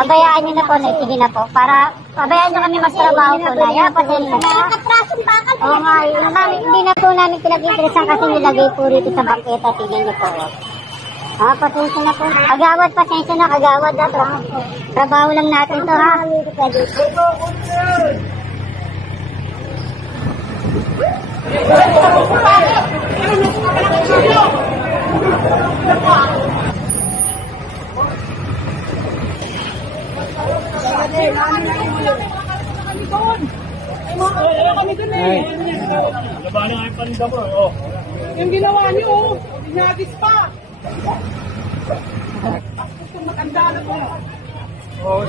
Pabayaan nyo na po, sige na po. Para pabayaan nyo kami mas trabaho po na. Yan, pasensya na. Oo nga, hindi na po namin pinag-interesan kasi nilagay po rito sa bangketa. Tingnan nyo po. Pasensya na po. Kagawad, pasensya na, kagawad na to. Trabaho lang natin to, ha? Yung ginawa niyo, inagis pa. Matanda na po. Oh,